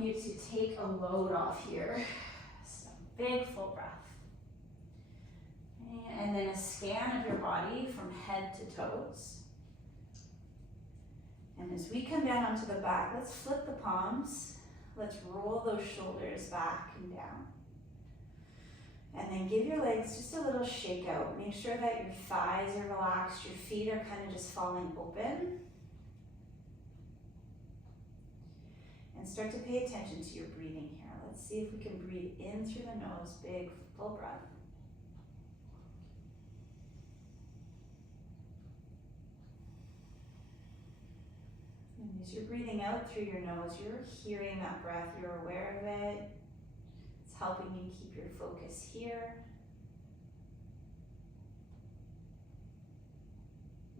allowing you to take a load off here. So big full breath. Okay, and then a scan of your body from head to toes. And as we come down onto the back, let's flip the palms. Let's roll those shoulders back and down. And then give your legs just a little shake out. Make sure that your thighs are relaxed, your feet are kind of just falling open. And start to pay attention to your breathing here. Let's see if we can breathe in through the nose, big full breath. And as you're breathing out through your nose, you're hearing that breath, you're aware of it. It's helping you keep your focus here.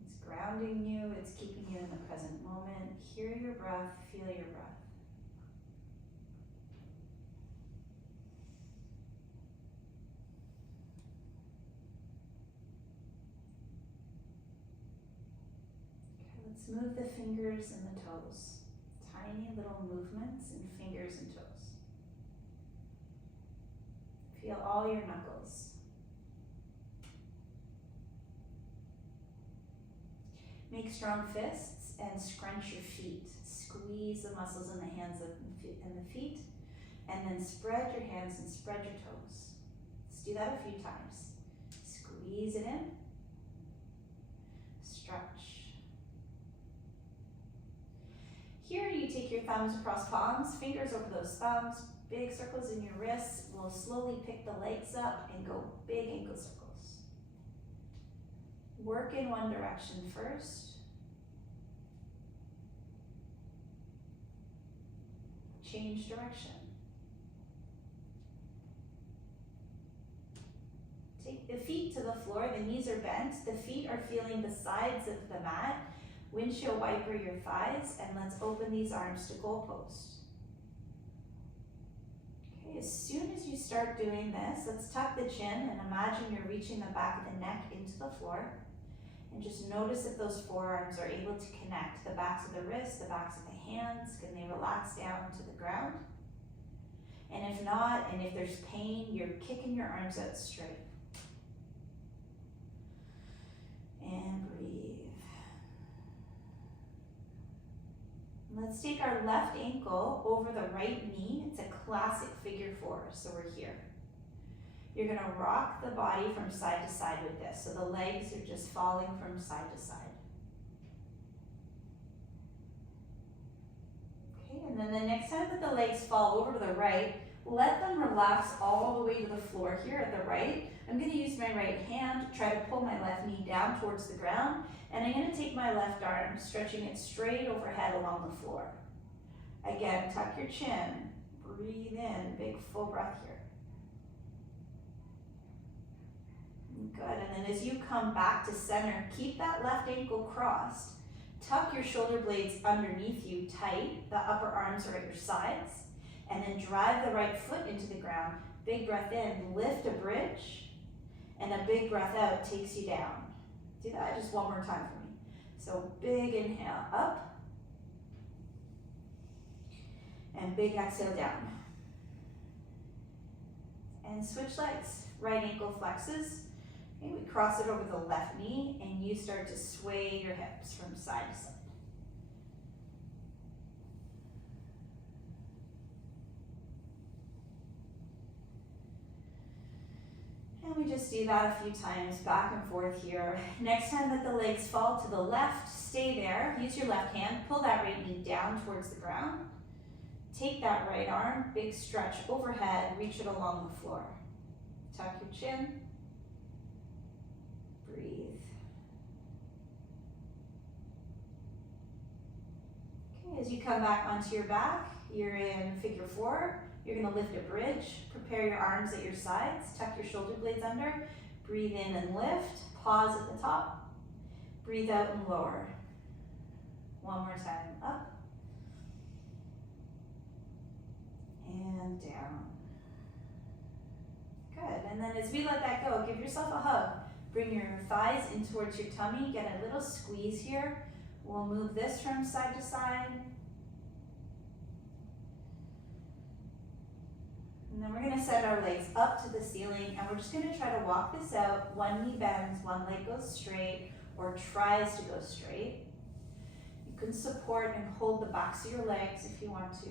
It's grounding you, it's keeping you in the present moment. Hear your breath, feel your breath. Let's move the fingers and the toes. Tiny little movements in fingers and toes. Feel all your knuckles. Make strong fists and scrunch your feet. Squeeze the muscles in the hands and the feet. And then spread your hands and spread your toes. Let's do that a few times. Squeeze it in. Stretch. Here you take your thumbs across palms, fingers over those thumbs, big circles in your wrists. We'll slowly pick the legs up and go big ankle circles. Work in one direction first. Change direction. Take the feet to the floor, the knees are bent, the feet are feeling the sides of the mat. Windshield wiper your thighs, and let's open these arms to goalpost. Okay, as soon as you start doing this, let's tuck the chin and imagine you're reaching the back of the neck into the floor. And just notice if those forearms are able to connect. The backs of the wrists, the backs of the hands, can they relax down to the ground? And if not, and if there's pain, you're kicking your arms out straight. And breathe. Let's take our left ankle over the right knee. It's a classic figure four, so we're here. You're gonna rock the body from side to side with this. So the legs are just falling from side to side. Okay, and then the next time that the legs fall over to the right, let them relax all the way to the floor here at the right. I'm gonna use my right hand, try to pull my left knee down towards the ground, and I'm gonna take my left arm, stretching it straight overhead along the floor. Again, tuck your chin, breathe in, big full breath here. Good, and then as you come back to center, keep that left ankle crossed. Tuck your shoulder blades underneath you tight, the upper arms are at your sides, and then drive the right foot into the ground. Big breath in, lift a bridge, and a big breath out takes you down. Do that just one more time for me. So big inhale up, and big exhale down. And switch legs. Right ankle flexes. Okay, we cross it over the left knee, and you start to sway your hips from side to side. And we just do that a few times, back and forth here. Next time that the legs fall to the left, stay there. Use your left hand, pull that right knee down towards the ground. Take that right arm, big stretch overhead, reach it along the floor. Tuck your chin. Breathe. Okay, as you come back onto your back, you're in figure four. You're gonna lift a bridge, prepare your arms at your sides, tuck your shoulder blades under, breathe in and lift, pause at the top, breathe out and lower. One more time, up, and down. Good, and then as we let that go, give yourself a hug. Bring your thighs in towards your tummy, get a little squeeze here. We'll move this from side to side. And then we're gonna send our legs up to the ceiling, and we're just gonna try to walk this out. One knee bends, one leg goes straight, or tries to go straight. You can support and hold the backs of your legs if you want to.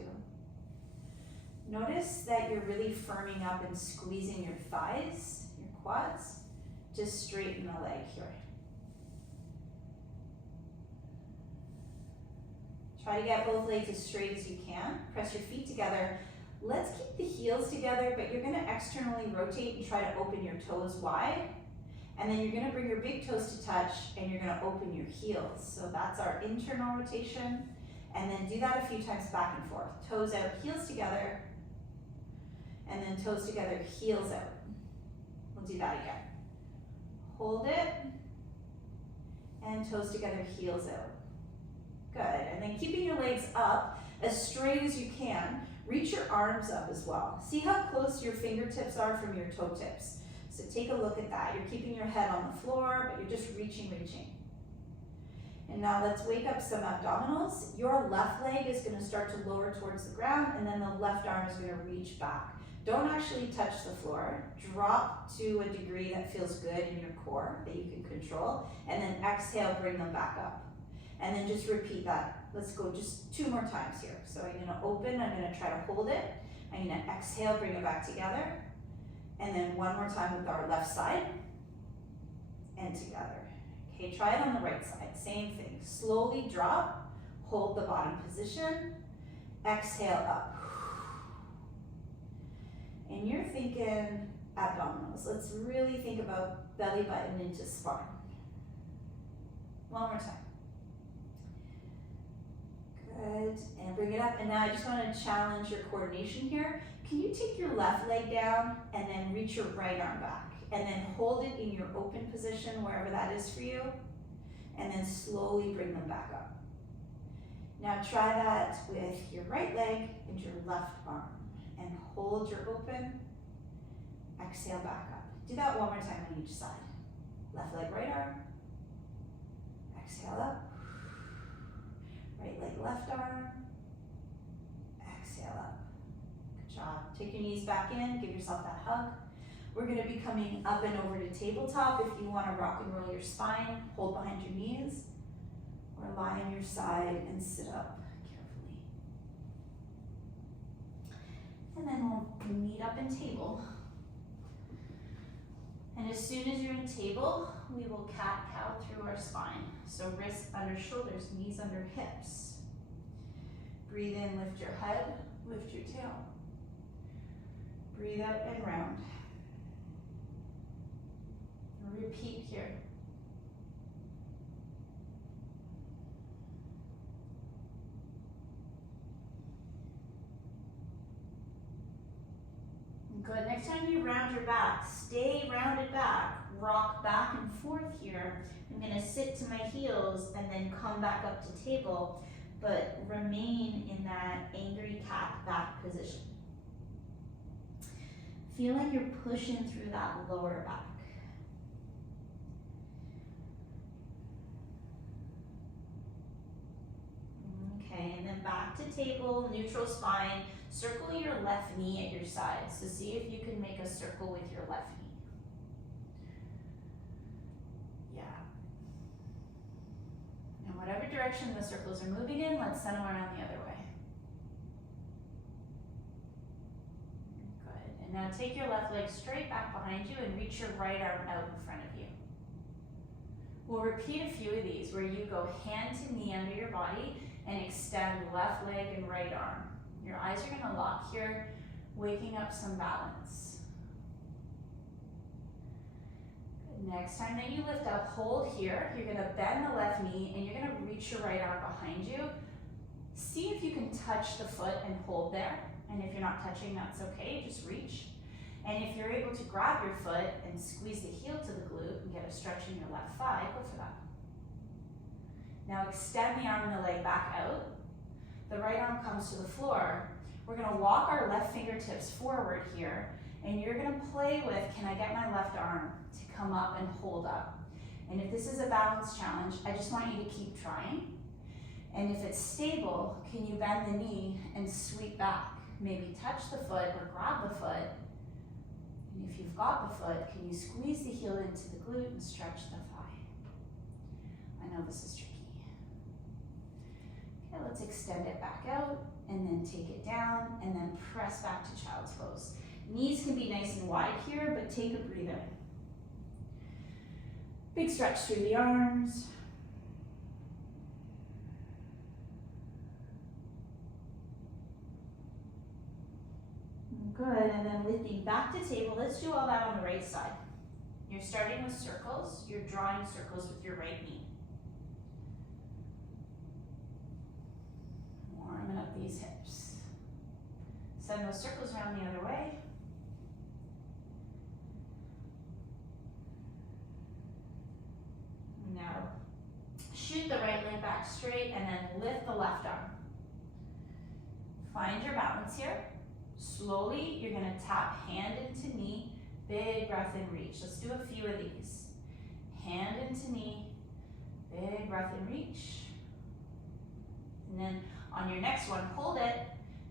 Notice that you're really firming up and squeezing your thighs, your quads. Just straighten the leg here. Try to get both legs as straight as you can. Press your feet together. Let's keep the heels together, but you're gonna externally rotate and try to open your toes wide. And then you're gonna bring your big toes to touch and you're gonna open your heels. So that's our internal rotation. And then do that a few times back and forth. Toes out, heels together. And then toes together, heels out. We'll do that again. Hold it. And toes together, heels out. Good. And then keeping your legs up as straight as you can. Reach your arms up as well. See how close your fingertips are from your toe tips. So take a look at that. You're keeping your head on the floor, but you're just reaching. And now let's wake up some abdominals. Your left leg is gonna start to lower towards the ground, and then the left arm is gonna reach back. Don't actually touch the floor. Drop to a degree that feels good in your core, that you can control, and then exhale, bring them back up. And then just repeat that. Let's go just 2 more times here. So I'm gonna open, I'm gonna try to hold it. I'm gonna exhale, bring it back together. And then one more time with our left side, and together. Okay, try it on the right side, same thing. Slowly drop, hold the bottom position, exhale up. And you're thinking abdominals. Let's really think about belly button into spine. One more time. Good, and bring it up. And now I just want to challenge your coordination here. Can you take your left leg down and then reach your right arm back? And then hold it in your open position, wherever that is for you. And then slowly bring them back up. Now try that with your right leg and your left arm. And hold your open, exhale back up. Do that one more time on each side. Left leg, right arm, exhale up. Right leg, left arm, exhale up. Good job. Take your knees back in, give yourself that hug. We're gonna be coming up and over to tabletop. If you wanna rock and roll your spine, hold behind your knees, or lie on your side and sit up carefully. And then we'll meet up in table. And as soon as you're in table, we will cat-cow through our spine. So wrists under shoulders, knees under hips. Breathe in, lift your head, lift your tail. Breathe out and round. Repeat here. Good. Next time you round your back, stay rounded back. Rock back and forth here. I'm going to sit to my heels and then come back up to table, but remain in that angry cat back position. Feel like you're pushing through that lower back. Okay, and then back to table, neutral spine. Circle your left knee at your side. So see if you can make a circle with your left knee. Yeah. And whatever direction the circles are moving in, let's send them around the other way. Good. And now take your left leg straight back behind you and reach your right arm out in front of you. We'll repeat a few of these where you go hand to knee under your body and extend left leg and right arm. Your eyes are going to lock here, waking up some balance. Good. Next time that you lift up, hold here. You're going to bend the left knee and you're going to reach your right arm behind you. See if you can touch the foot and hold there. And if you're not touching, that's okay, just reach. And if you're able to grab your foot and squeeze the heel to the glute and get a stretch in your left thigh, go for that. Now extend the arm and the leg back out. The right arm comes to the floor. We're gonna walk our left fingertips forward here, and you're gonna play with, can I get my left arm to come up and hold up? And if this is a balance challenge, I just want you to keep trying. And if it's stable, can you bend the knee and sweep back? maybe touch the foot or grab the foot. And if you've got the foot, can you squeeze the heel into the glute and stretch the thigh? I know this is tricky. Okay, let's extend it back out and then take it down and then press back to child's pose. Knees can be nice and wide here, but take a breather. Big stretch through the arms. Good, and then lifting back to table. Let's do all that on the right side. You're starting with circles. You're drawing circles with your right knee. Warming up these hips. Send those circles around the other way. Now, shoot the right leg back straight and then lift the left arm. Find your balance here. Slowly, you're gonna tap hand into knee, big breath and reach. Let's do a few of these. Hand into knee, big breath and reach. And then on your next one, hold it,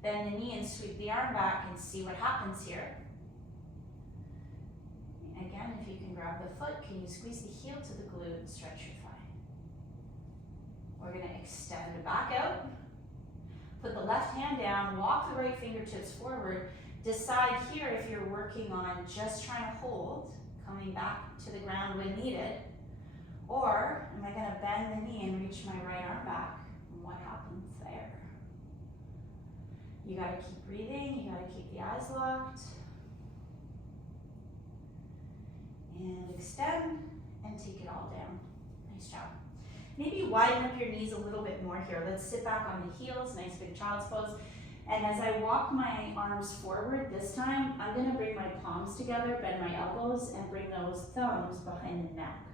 bend the knee and sweep the arm back and see what happens here. Again, if you can grab the foot, can you squeeze the heel to the glute and stretch your thigh? We're gonna extend it back out. Put the left hand down, walk the right fingertips forward. Decide here if you're working on just trying to hold, coming back to the ground when needed, or am I gonna bend the knee and reach my right arm back? And what happens there? You gotta keep breathing, you gotta keep the eyes locked. And extend and take it all down. Nice job. Maybe widen up your knees a little bit more here. Let's sit back on the heels, nice big child's pose. And as I walk my arms forward this time, I'm gonna bring my palms together, bend my elbows, and bring those thumbs behind the neck.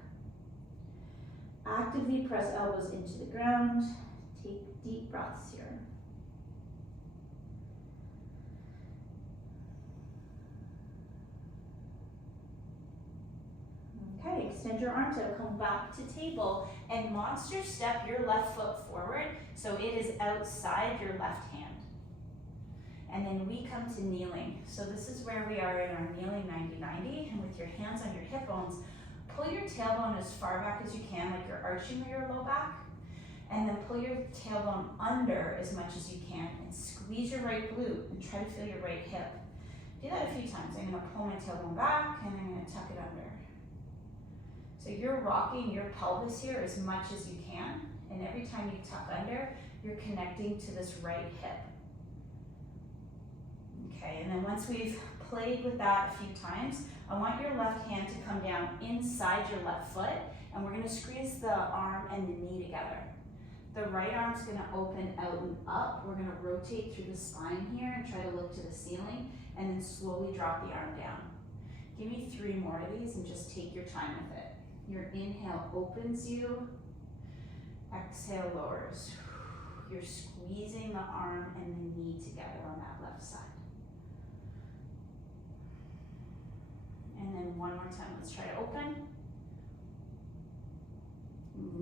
Actively press elbows into the ground. Take deep breaths here. Okay, extend your arms out, come back to table, and monster step your left foot forward so it is outside your left hand. And then we come to kneeling. So this is where we are in our kneeling 90-90, and with your hands on your hip bones, pull your tailbone as far back as you can, like you're arching your low back, and then pull your tailbone under as much as you can, and squeeze your right glute, and try to feel your right hip. Do that a few times. I'm gonna pull my tailbone back, and I'm gonna tuck it under. So you're rocking your pelvis here as much as you can, and every time you tuck under, you're connecting to this right hip. Okay, and then once we've played with that a few times, I want your left hand to come down inside your left foot, and we're gonna squeeze the arm and the knee together. The right arm's gonna open out and up. We're gonna rotate through the spine here and try to look to the ceiling, and then slowly drop the arm down. Give me 3 more of these and just take your time with it. Your inhale opens you, exhale lowers. You're squeezing the arm and the knee together on that left side. And then one more time, let's try to open.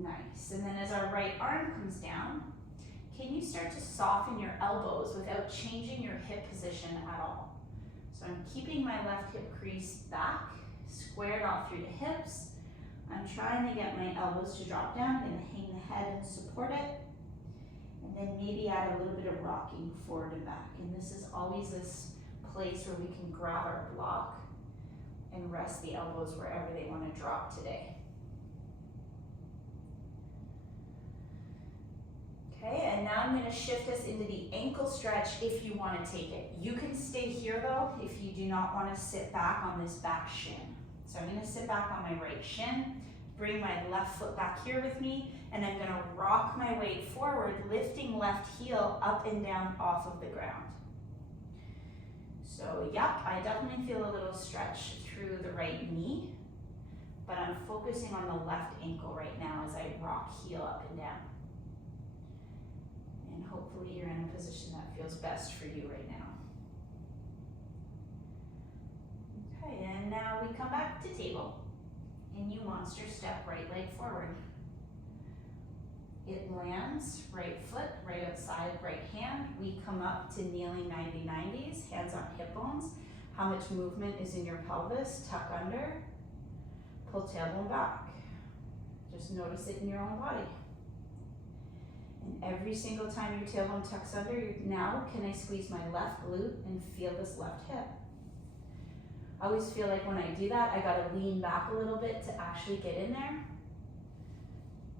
Nice, and then as our right arm comes down, can you start to soften your elbows without changing your hip position at all? So I'm keeping my left hip crease back, squared off through the hips. I'm trying to get my elbows to drop down. I'm gonna hang the head and support it. And then maybe add a little bit of rocking forward and back. And this is always this place where we can grab our block and rest the elbows wherever they wanna drop today. Okay, and now I'm gonna shift us into the ankle stretch if you wanna take it. You can stay here though if you do not wanna sit back on this back shin. So I'm gonna sit back on my right shin, bring my left foot back here with me, and I'm gonna rock my weight forward, lifting left heel up and down off of the ground. So yep, I definitely feel a little stretch through the right knee, but I'm focusing on the left ankle right now as I rock heel up and down. And hopefully you're in a position that feels best for you right now. Okay, and now we come back to table, and you monster step right leg forward. It lands, right foot, right outside, right hand. We come up to kneeling 90-90s, hands on hip bones. How much movement is in your pelvis? Tuck under, pull tailbone back. Just notice it in your own body. And every single time your tailbone tucks under, now can I squeeze my left glute and feel this left hip? I always feel like when I do that, I gotta lean back a little bit to actually get in there.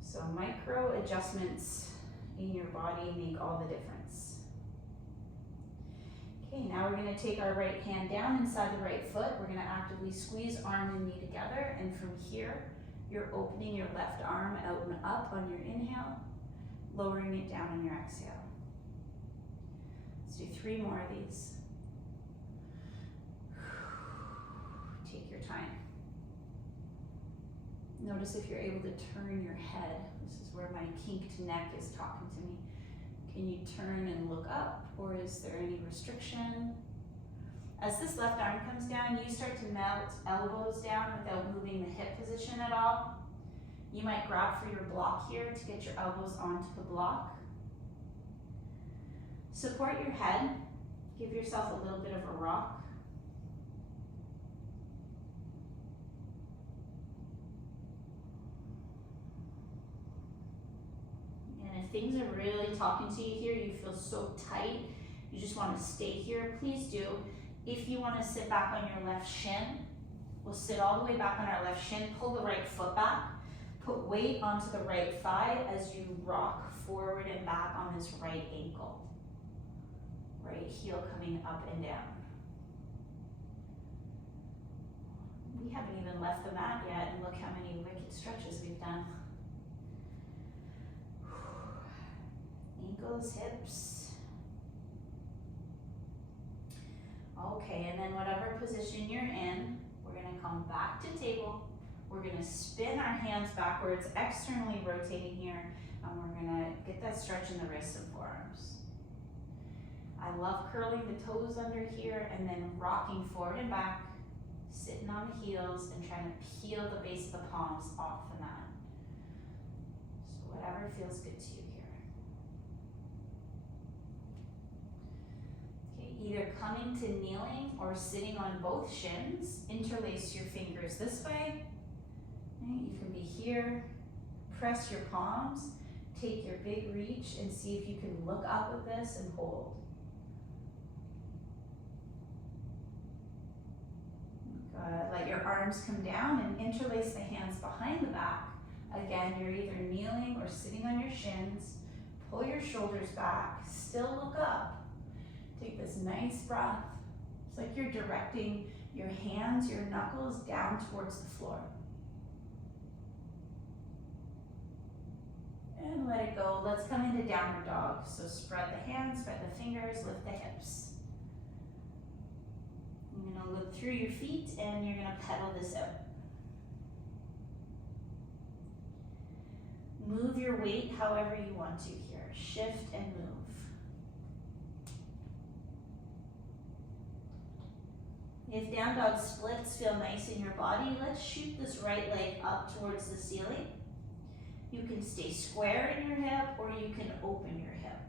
So micro adjustments in your body make all the difference. Okay, now we're gonna take our right hand down inside the right foot. We're gonna actively squeeze arm and knee together. And from here, you're opening your left arm out and up on your inhale, lowering it down on your exhale. Let's do 3 more of these. Take your time. Notice if you're able to turn your head. This is where my kinked neck is talking to me. Can you turn and look up, or is there any restriction? As this left arm comes down, you start to melt elbows down without moving the hip position at all. You might grab for your block here to get your elbows onto the block. Support your head. Give yourself a little bit of a rock. And if things are really talking to you here, you feel so tight, you just want to stay here, please do. If you want to sit back on your left shin, we'll sit all the way back on our left shin, pull the right foot back, put weight onto the right thigh as you rock forward and back on this right ankle. Right heel coming up and down. We haven't even left the mat yet, and look how many wicked stretches we've done. Ankles, hips. Okay, and then whatever position you're in, we're gonna come back to table. We're gonna spin our hands backwards, externally rotating here, and we're gonna get that stretch in the wrists and forearms. I love curling the toes under here and then rocking forward and back, sitting on the heels and trying to peel the base of the palms off the mat. So whatever feels good to you here. Okay, either coming to kneeling or sitting on both shins, interlace your fingers this way. Okay, you can be here, press your palms, take your big reach and see if you can look up with this and hold. Let your arms come down and interlace the hands behind the back. Again, you're either kneeling or sitting on your shins. Pull your shoulders back, still look up. Take this nice breath. It's like you're directing your hands, your knuckles down towards the floor. And let it go. Let's come into downward dog. So spread the hands, spread the fingers, lift the hips. You're gonna look through your feet and you're gonna pedal this out. Move your weight however you want to here. Shift and move. If down dog splits feel nice in your body, let's shoot this right leg up towards the ceiling. You can stay square in your hip or you can open your hip.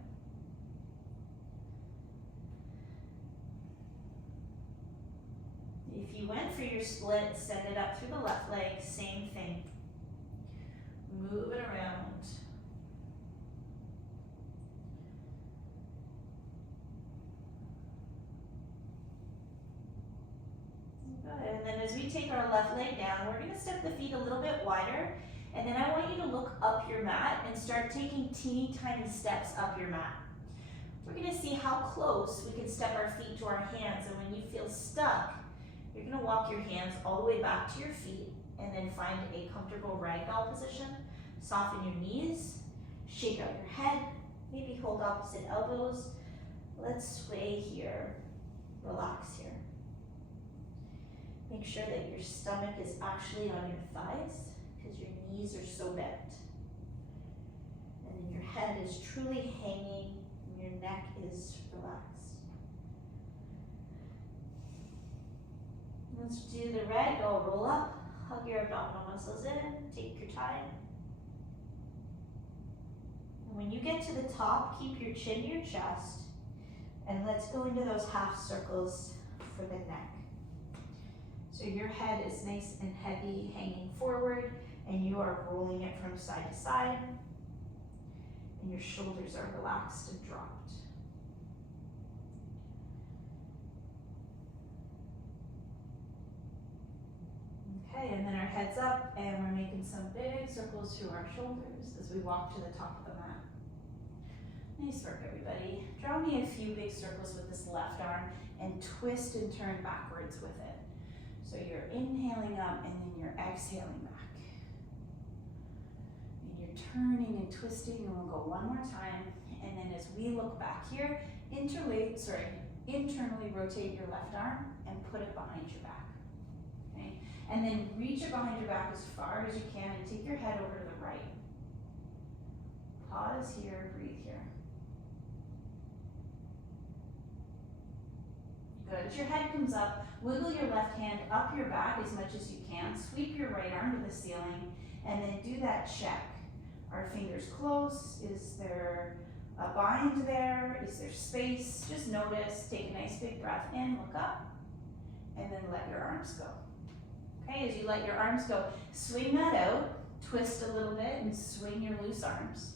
If you went for your split, send it up through the left leg, same thing. Move it around. Good. And then as we take our left leg down, we're gonna step the feet a little bit wider, and then I want you to look up your mat and start taking teeny tiny steps up your mat. We're gonna see how close we can step our feet to our hands, and when you feel stuck, you're gonna walk your hands all the way back to your feet and then find a comfortable ragdoll position. Soften your knees, shake out your head, maybe hold opposite elbows. Let's sway here, relax here. Make sure that your stomach is actually on your thighs because your knees are so bent. And then your head is truly hanging and your neck is relaxed. Let's do the ragdoll roll up, hug your abdominal muscles in, take your time. When you get to the top, keep your chin to your chest, and let's go into those half circles for the neck. So your head is nice and heavy, hanging forward, and you are rolling it from side to side, and your shoulders are relaxed and dropped. Okay, and then our head's up, and we're making some big circles through our shoulders as we walk to the top of the mat. Nice work, everybody. Draw me a few big circles with this left arm and twist and turn backwards with it. So you're inhaling up and then you're exhaling back. And you're turning and twisting, and we'll go one more time. And then as we look back here, internally rotate your left arm and put it behind your back. Okay? And then reach it behind your back as far as you can and take your head over to the right. Pause here, breathe here. Good. As your head comes up, wiggle your left hand up your back as much as you can. Sweep your right arm to the ceiling, and then do that check. Are fingers close? Is there a bind there? Is there space? Just notice. Take a nice big breath in, look up, and then let your arms go. Okay, as you let your arms go, swing that out, twist a little bit, and swing your loose arms.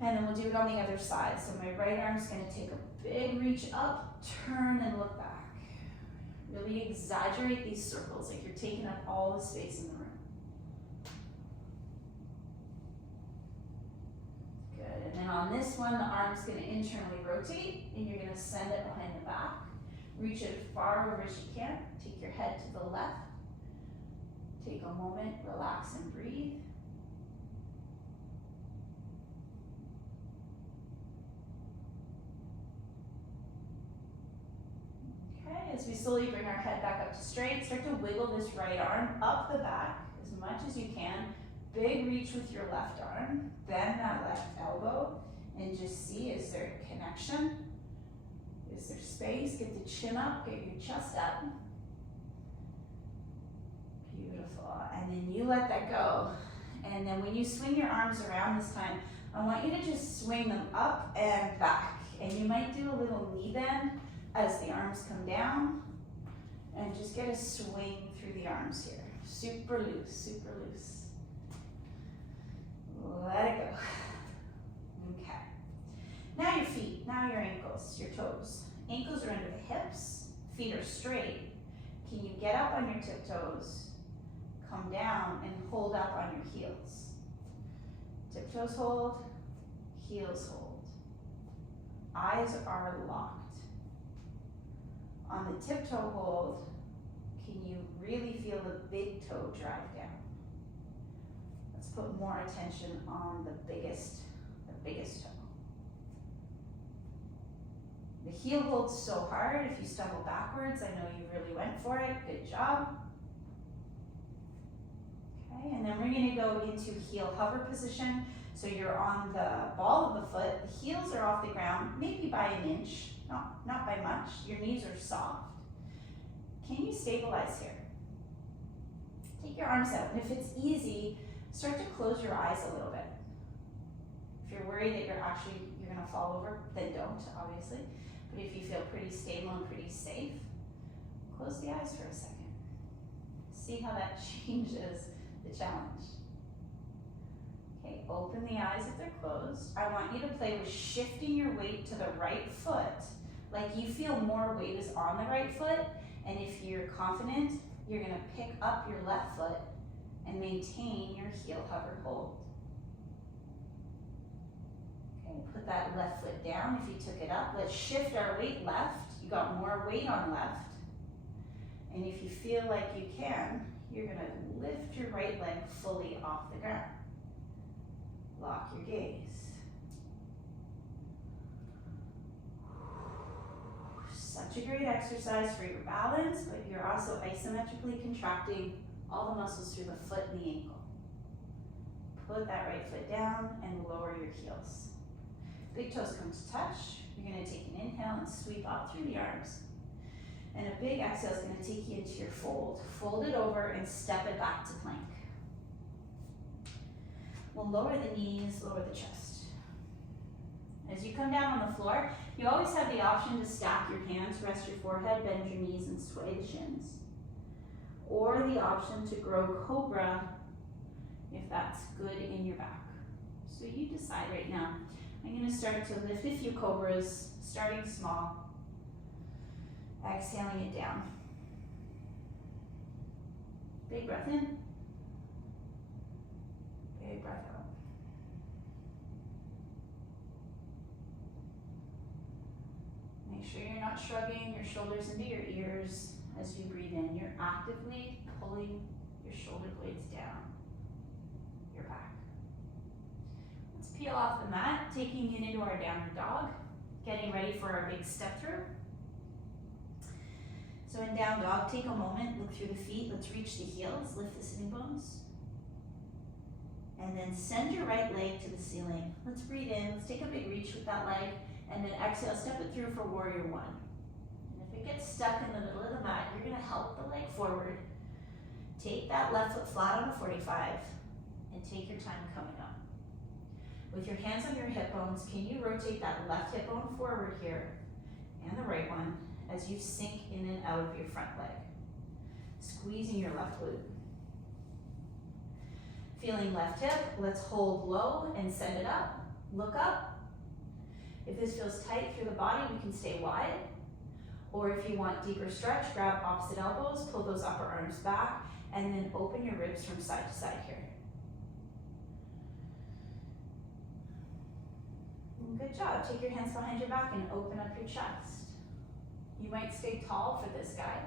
And then we'll do it on the other side. So my right arm's gonna take a big reach up, turn and look back. Really exaggerate these circles like you're taking up all the space in the room. Good, and then on this one, the arm's gonna internally rotate and you're gonna send it behind the back. Reach it as far over as you can. Take your head to the left. Take a moment, relax and breathe. As we slowly bring our head back up to straight, start to wiggle this right arm up the back as much as you can. Big reach with your left arm. Bend that left elbow and just see, is there a connection? Is there space? Get the chin up, get your chest up. Beautiful. And then you let that go. And then when you swing your arms around this time, I want you to just swing them up and back. And you might do a little knee bend as the arms come down, and just get a swing through the arms here. Super loose, super loose. Let it go. Okay. Now your feet, now your ankles, your toes. Ankles are under the hips, feet are straight. Can you get up on your tiptoes, come down, and hold up on your heels? Tiptoes hold, heels hold. Eyes are locked. On the tiptoe hold, can you really feel the big toe drive down? Let's put more attention on the biggest toe. The heel holds so hard, if you stumble backwards, I know you really went for it, good job. Okay, and then we're gonna go into heel hover position. So you're on the ball of the foot, the heels are off the ground, maybe by an inch. Not by much. Your knees are soft. Can you stabilize here? Take your arms out, and if it's easy, start to close your eyes a little bit. If you're worried that you're gonna fall over, then don't, obviously. But if you feel pretty stable and pretty safe, close the eyes for a second. See how that changes the challenge. Okay, open the eyes if they're closed. I want you to play with shifting your weight to the right foot. Like you feel more weight is on the right foot, and if you're confident, you're gonna pick up your left foot and maintain your heel hover hold. Okay, put that left foot down if you took it up. Let's shift our weight left. You got more weight on left. And if you feel like you can, you're gonna lift your right leg fully off the ground. Lock your gaze. Such a great exercise for your balance, but you're also isometrically contracting all the muscles through the foot and the ankle. Put that right foot down and lower your heels. Big toes come to touch. You're gonna take an inhale and sweep up through the arms. And a big exhale is gonna take you into your fold. Fold it over and step it back to plank. We'll lower the knees, lower the chest. As you come down on the floor, you always have the option to stack your hands, rest your forehead, bend your knees, and sway the shins. Or the option to grow cobra if that's good in your back. So you decide right now. I'm going to start to lift a few cobras, starting small, exhaling it down. Big breath in, big breath out. Make sure you're not shrugging your shoulders into your ears as you breathe in. You're actively pulling your shoulder blades down your back. Let's peel off the mat, taking it into our downward dog, getting ready for our big step through. So in down dog, take a moment, look through the feet, let's reach the heels, lift the sitting bones. And then send your right leg to the ceiling. Let's breathe in, let's take a big reach with that leg, and then exhale, step it through for warrior one. And if it gets stuck in the middle of the mat, you're gonna help the leg forward. Take that left foot flat on a 45, and take your time coming up. With your hands on your hip bones, can you rotate that left hip bone forward here, and the right one, as you sink in and out of your front leg, squeezing your left glute. Feeling left hip, let's hold low and send it up, look up. If this feels tight through the body, we can stay wide. Or if you want deeper stretch, grab opposite elbows, pull those upper arms back, and then open your ribs from side to side here. Good job, take your hands behind your back and open up your chest. You might stay tall for this guy,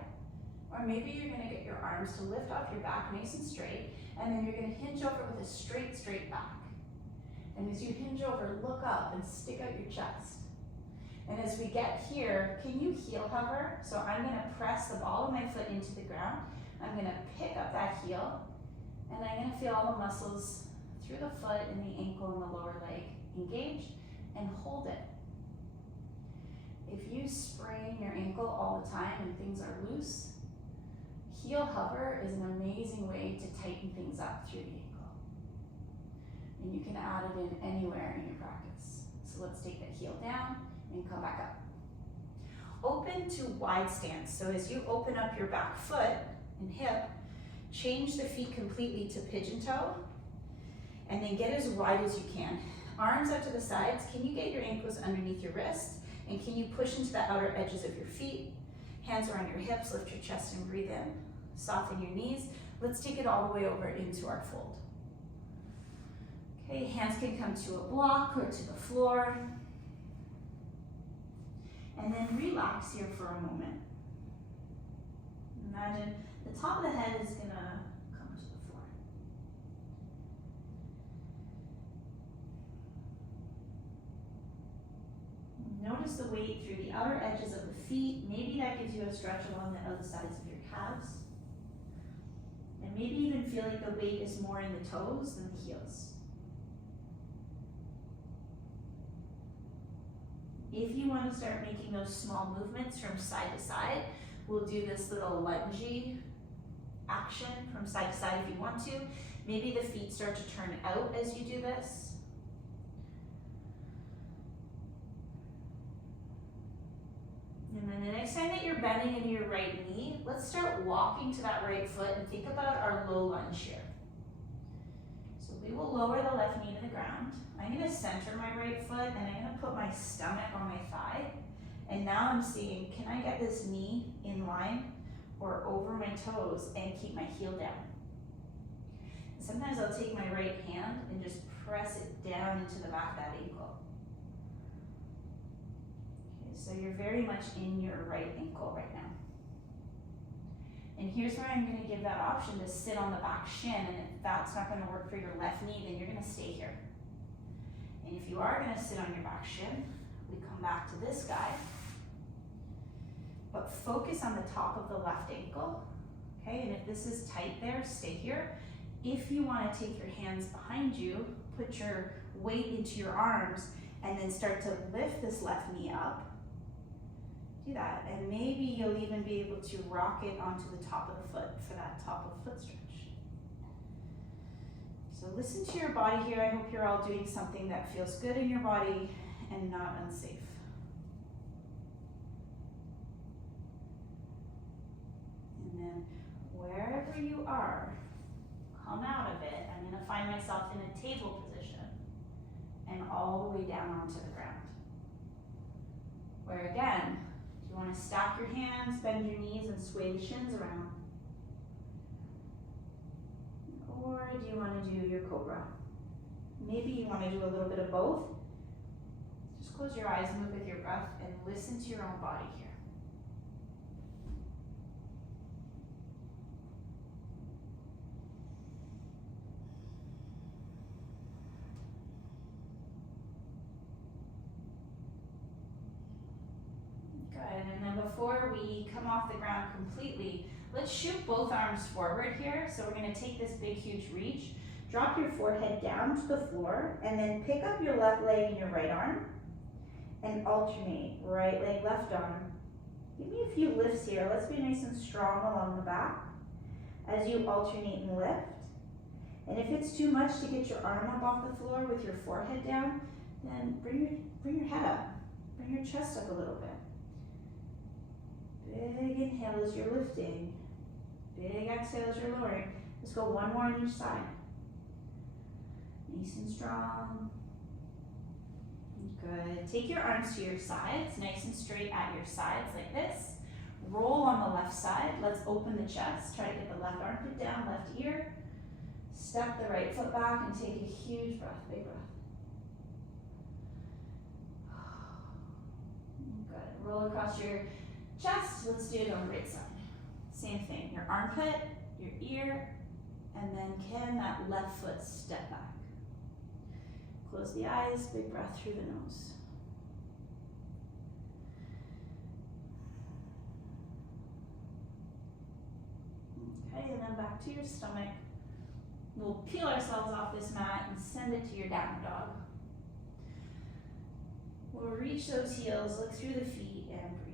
or maybe you're gonna get your arms to lift off your back nice and straight, and then you're gonna hinge over with a straight back. And as you hinge over, look up and stick out your chest. And as we get here, can you heel hover? So I'm gonna press the ball of my foot into the ground. I'm gonna pick up that heel, and I'm gonna feel all the muscles through the foot and the ankle and the lower leg engaged, and hold it. If you sprain your ankle all the time and things are loose, heel hover is an amazing way to tighten things up through the ankle. And you can add it in anywhere in your practice. So let's take that heel down and come back up. Open to wide stance. So as you open up your back foot and hip, change the feet completely to pigeon toe, and then get as wide as you can. Arms out to the sides. Can you get your ankles underneath your wrists? And can you push into the outer edges of your feet? Hands are on your hips, lift your chest and breathe in. Soften your knees. Let's take it all the way over into our fold. Okay, hands can come to a block or to the floor. And then relax here for a moment. Imagine the top of the head is gonna come to the floor. Notice the weight through the outer edges of the feet. Maybe that gives you a stretch along the outsides of your calves. And maybe even feel like the weight is more in the toes than the heels. If you want to start making those small movements from side to side, we'll do this little lungy action from side to side if you want to. Maybe the feet start to turn out as you do this. And then the next time that you're bending into your right knee, let's start walking to that right foot and think about our low lunge here. So we will lower the left knee to the ground. I'm gonna center my right foot and I'm gonna put my stomach on my thigh. And now I'm seeing, can I get this knee in line or over my toes and keep my heel down? And sometimes I'll take my right hand and just press it down into the back of that ankle. So you're very much in your right ankle right now. And here's where I'm gonna give that option to sit on the back shin, and if that's not gonna work for your left knee, then you're gonna stay here. And if you are gonna sit on your back shin, we come back to this guy, but focus on the top of the left ankle, okay? And if this is tight there, stay here. If you wanna take your hands behind you, put your weight into your arms, and then start to lift this left knee up, do that, and maybe you'll even be able to rock it onto the top of the foot for that top of foot stretch. So So listen to your body here. I hope you're all doing something that feels good in your body and not unsafe. And then wherever you are, come out of it. I'm going to find myself in a table position and all the way down onto the ground. Where again, you want to stack your hands, bend your knees, and sway the shins around. Or do you want to do your cobra? Maybe you want to do a little bit of both. Just close your eyes, move with your breath, and listen to your own body here. Good, and then before we come off the ground completely, let's shoot both arms forward here. So we're going to take this big, huge reach. Drop your forehead down to the floor, and then pick up your left leg and your right arm, and alternate. Right leg, left arm. Give me a few lifts here. Let's be nice and strong along the back as you alternate and lift. And if it's too much to get your arm up off the floor with your forehead down, then bring your head up. Bring your chest up a little bit. Big inhale as you're lifting. Big exhale as you're lowering. Let's go one more on each side. Nice and strong. Good. Take your arms to your sides, nice and straight at your sides like this. Roll on the left side. Let's open the chest. Try to get the left armpit down, left ear. Step the right foot back and take a huge breath, big breath. Good. Roll across your chest. Let's do it on the right side. Same thing. Your armpit, your ear, and then can that left foot step back. Close the eyes, big breath through the nose. Okay, and then back to your stomach. We'll peel ourselves off this mat and send it to your downward dog. We'll reach those heels, look through the feet, and breathe.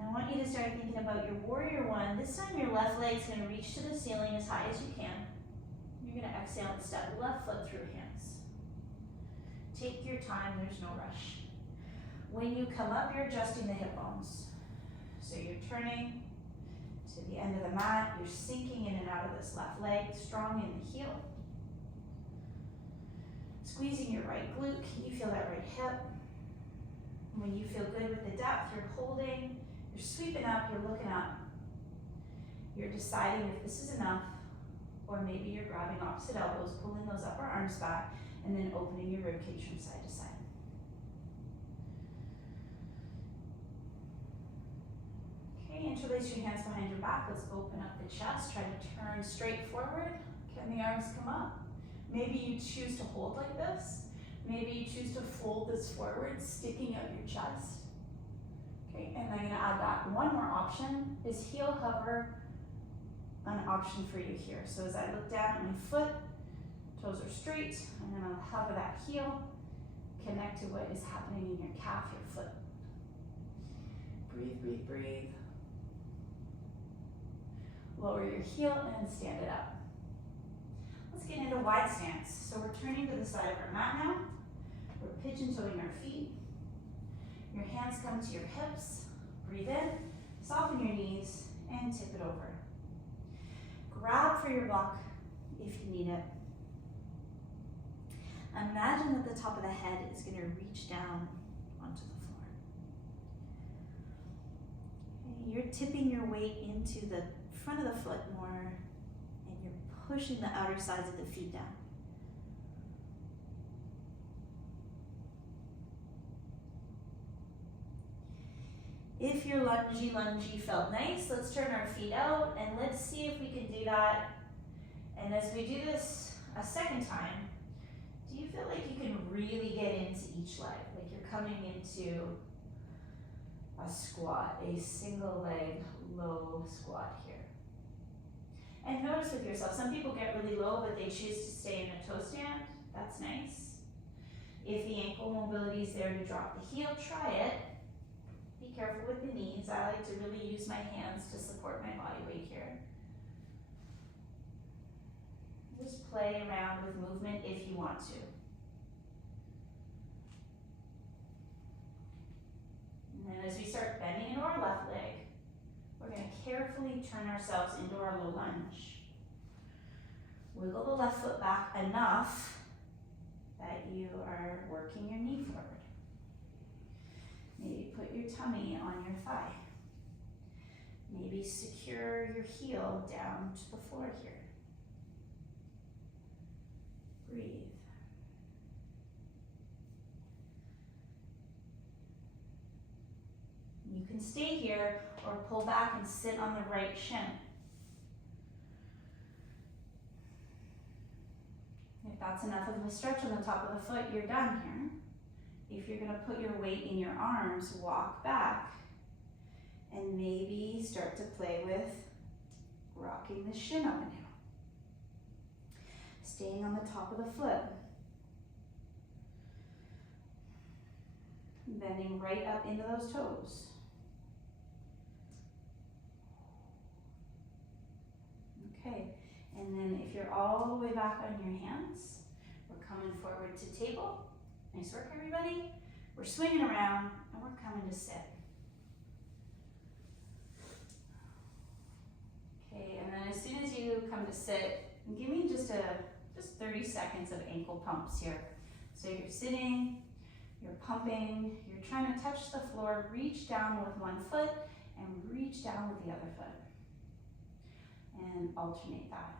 I want you to start thinking about your warrior one. This time your left leg's going to reach to the ceiling as high as you can. You're going to exhale and step the left foot through hands. Take your time, there's no rush. When you come up, you're adjusting the hip bones. So you're turning to the end of the mat, you're sinking in and out of this left leg, strong in the heel. Squeezing your right glute, can you feel that right hip? When you feel good with the depth, you're holding. You're sweeping up, you're looking up. You're deciding if this is enough, or maybe you're grabbing opposite elbows, pulling those upper arms back, and then opening your rib cage from side to side. Okay, interlace your hands behind your back. Let's open up the chest. Try to turn straight forward. Can the arms come up? Maybe you choose to hold like this. Maybe you choose to fold this forward, sticking out your chest. Okay, and I'm gonna add that one more option is heel hover, an option for you here. So as I look down at my foot, toes are straight, I'm gonna hover that heel, connect to what is happening in your calf, your foot. Breathe, breathe, breathe. Lower your heel and stand it up. Let's get into wide stance. So we're turning to the side of our mat now. We're pigeon-toeing our feet. Your hands come to your hips. Breathe in, soften your knees, and tip it over. Grab for your block if you need it. Imagine that the top of the head is going to reach down onto the floor. Okay, you're tipping your weight into the front of the foot more, and you're pushing the outer sides of the feet down. If your lungy felt nice, let's turn our feet out and let's see if we can do that. And as we do this a second time, do you feel like you can really get into each leg? Like you're coming into a squat, a single leg low squat here. And notice with yourself, some people get really low, but they choose to stay in a toe stand. That's nice. If the ankle mobility is there to drop the heel, try it. Be careful with the knees. I like to really use my hands to support my body weight here. Just play around with movement if you want to. And then as we start bending into our left leg, we're going to carefully turn ourselves into our low lunge. Wiggle the left foot back enough that you are working your knee forward. Maybe put your tummy on your thigh. Maybe secure your heel down to the floor here. Breathe. You can stay here or pull back and sit on the right shin. If that's enough of a stretch on the top of the foot, you're done here. If you're going to put your weight in your arms, walk back and maybe start to play with rocking the shin up and down. Staying on the top of the foot. Bending right up into those toes. Okay, and then if you're all the way back on your hands, we're coming forward to table. Nice work, everybody. We're swinging around and we're coming to sit. Okay, and then as soon as you come to sit, give me just 30 seconds of ankle pumps here. So you're sitting, you're pumping, you're trying to touch the floor, reach down with one foot and reach down with the other foot. And alternate that.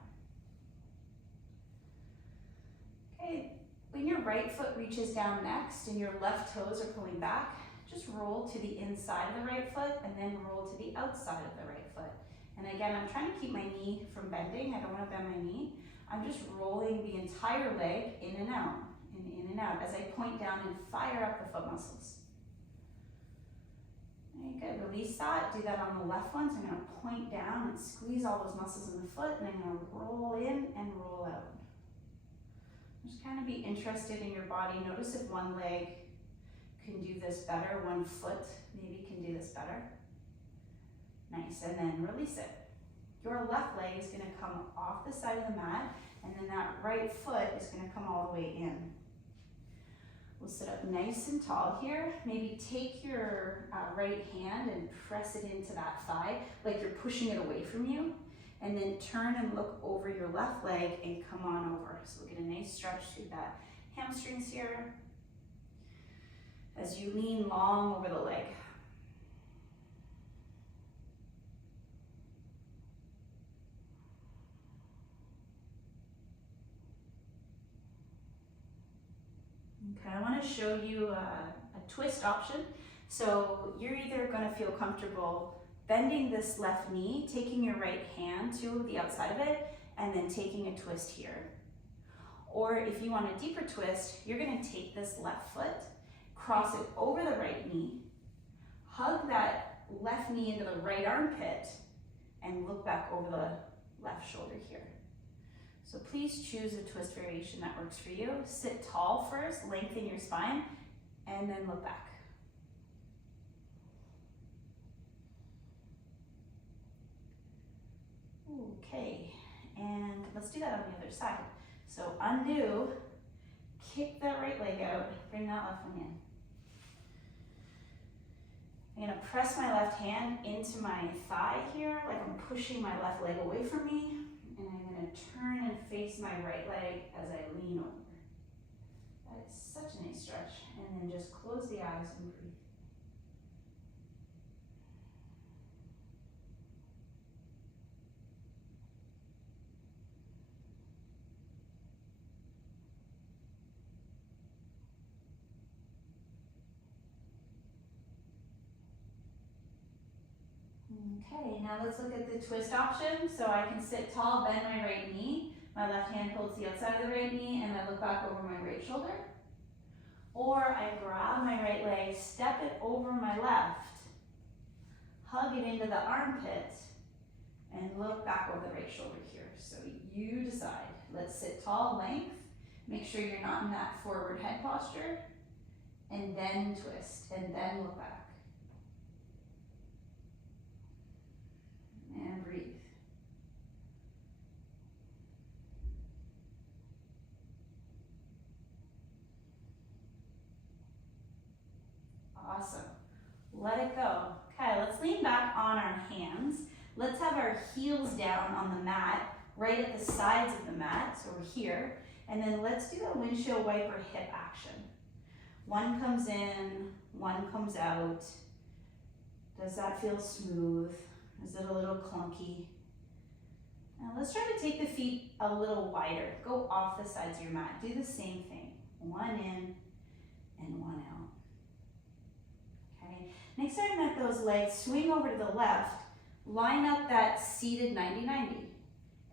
Okay, when your right foot reaches down next and your left toes are pulling back, just roll to the inside of the right foot and then roll to the outside of the right foot. And again, I'm trying to keep my knee from bending. I don't want to bend my knee. I'm just rolling the entire leg in and out, and in and out, as I point down and fire up the foot muscles. Okay, good, release that. Do that on the left one. So I'm going to point down and squeeze all those muscles in the foot, and I'm going to roll in and roll out. Just kind of be interested in your body. Notice if one leg can do this better, one foot maybe can do this better. Nice, and then release it. Your left leg is going to come off the side of the mat, and then that right foot is going to come all the way in. We'll sit up nice and tall here. Maybe take your right hand and press it into that thigh, like you're pushing it away from you, and then turn and look over your left leg and come on over. So we'll get a nice stretch through that hamstrings here as you lean long over the leg. Okay, I want to show you a twist option. So you're either going to feel comfortable bending this left knee, taking your right hand to the outside of it, and then taking a twist here. Or if you want a deeper twist, you're going to take this left foot, cross it over the right knee, hug that left knee into the right armpit, and look back over the left shoulder here. So please choose a twist variation that works for you. Sit tall first, lengthen your spine, and then look back. Okay, and let's do that on the other side. So undo, kick that right leg out, bring that left one in. I'm gonna press my left hand into my thigh here, like I'm pushing my left leg away from me. And I'm going to turn and face my right leg as I lean over. That is such a nice stretch. And then just close the eyes and breathe. Okay, now let's look at the twist option. So I can sit tall, bend my right knee, my left hand holds the outside of the right knee, and I look back over my right shoulder. Or I grab my right leg, step it over my left, hug it into the armpit, and look back over the right shoulder here. So you decide. Let's sit tall, length. Make sure you're not in that forward head posture, and then twist, and then look back. let it go. Okay, let's lean back on our hands. Let's have our heels down on the mat, right at the sides of the mat, so we're here. And then let's do a windshield wiper hip action. One comes in, one comes out. Does that feel smooth? Is it a little clunky? Now let's try to take the feet a little wider. Go off the sides of your mat. Do the same thing. One in and one out. Okay. Next time that those legs, swing over to the left. Line up that seated 90-90.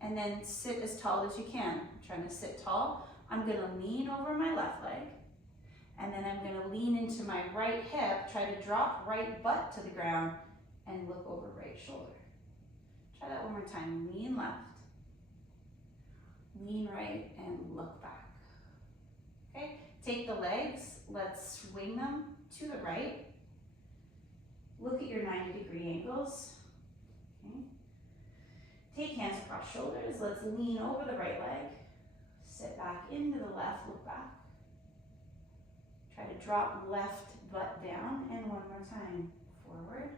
And then sit as tall as you can. I'm trying to sit tall. I'm going to lean over my left leg. And then I'm going to lean into my right hip. Try to drop right butt to the ground and look over right shoulder. Try that one more time. Lean left, lean right, and look back. Okay, take the legs, let's swing them to the right. Look at your 90-degree angles. Okay. Take hands across shoulders, let's lean over the right leg. Sit back into the left, look back. Try to drop left butt down, and one more time. Forward,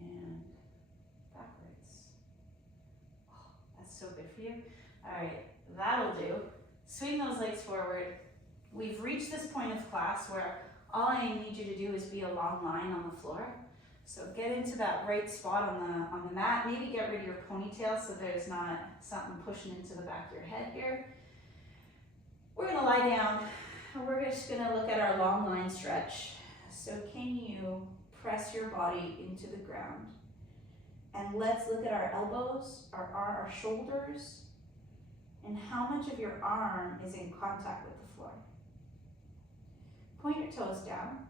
and backwards. Oh, that's so good for you. All right, that'll do. Swing those legs forward. We've reached this point of class where all I need you to do is be a long line on the floor. So get into that right spot on the mat. Maybe get rid of your ponytail so there's not something pushing into the back of your head here. We're gonna lie down and we're just gonna look at our long line stretch. So can you press your body into the ground? And let's look at our elbows, our shoulders, and how much of your arm is in contact with the floor. Point your toes down.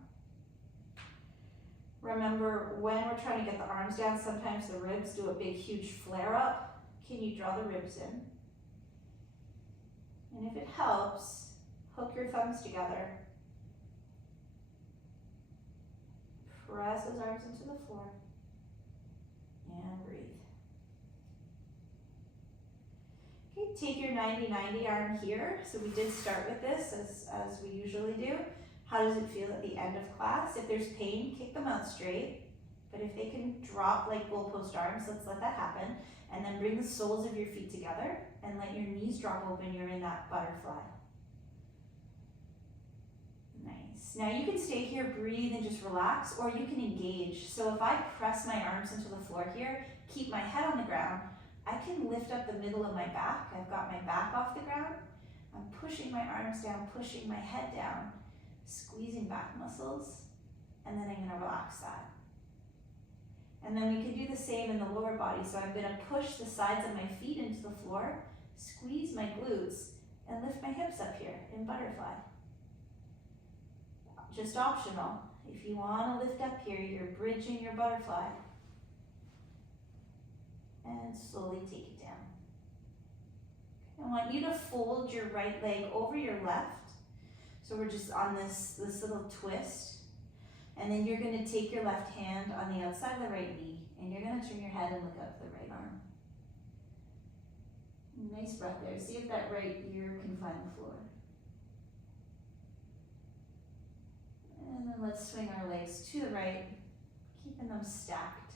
Remember, when we're trying to get the arms down, sometimes the ribs do a big, huge flare up. Can you draw the ribs in? And if it helps, hook your thumbs together. Press those arms into the floor. And breathe. Okay, take your 90-90 arm here. So we did start with this as we usually do. How does it feel at the end of class? If there's pain, kick them out straight. But if they can drop like goalpost arms, let's let that happen. And then bring the soles of your feet together and let your knees drop open. You're in that butterfly. Nice. Now you can stay here, breathe, and just relax, or you can engage. So if I press my arms into the floor here, keep my head on the ground, I can lift up the middle of my back. I've got my back off the ground. I'm pushing my arms down, pushing my head down, squeezing back muscles, and then I'm gonna relax that. And then we can do the same in the lower body. So I'm gonna push the sides of my feet into the floor, squeeze my glutes, and lift my hips up here in butterfly. Just optional. If you wanna lift up here, you're bridging your butterfly. And slowly take it down. I want you to fold your right leg over your left. So we're just on this little twist. And then you're gonna take your left hand on the outside of the right knee, and you're gonna turn your head and look up the right arm. Nice breath there. See if that right ear can find the floor. And then let's swing our legs to the right, keeping them stacked.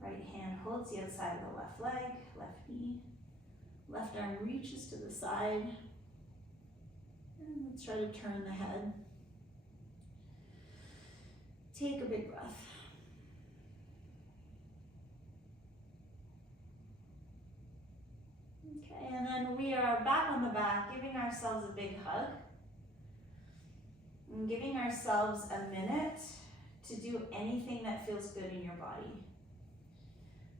Right hand holds the outside of the left leg, left knee. Left arm reaches to the side. And let's try to turn the head. Take a big breath. Okay, and then we are back on the back, giving ourselves a big hug. And giving ourselves a minute to do anything that feels good in your body.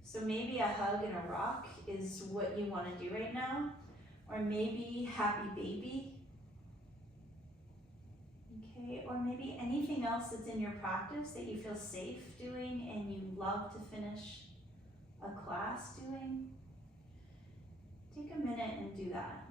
So maybe a hug and a rock is what you want to do right now, or maybe happy baby. Okay, or maybe anything else that's in your practice that you feel safe doing and you love to finish a class doing. Take a minute and do that.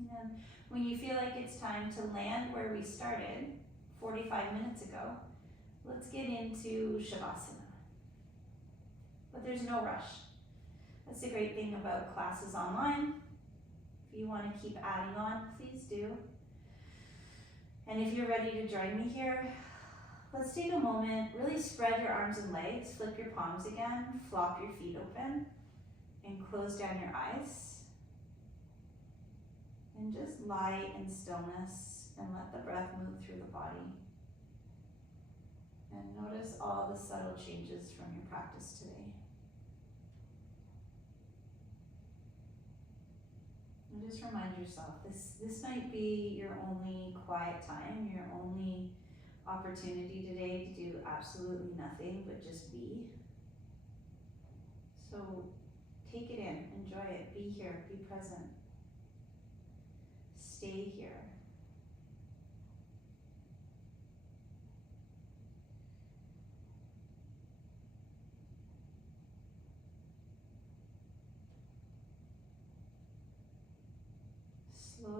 And then when you feel like it's time to land where we started 45 minutes ago, let's get into Shavasana. But there's no rush. That's the great thing about classes online. If you want to keep adding on, please do. And if you're ready to join me here, let's take a moment, really spread your arms and legs, flip your palms again, flop your feet open, and close down your eyes. And just lie in stillness and let the breath move through the body. And notice all the subtle changes from your practice today. And just remind yourself, this might be your only quiet time, your only opportunity today to do absolutely nothing but just be. So take it in, enjoy it, be here, be present. Stay here.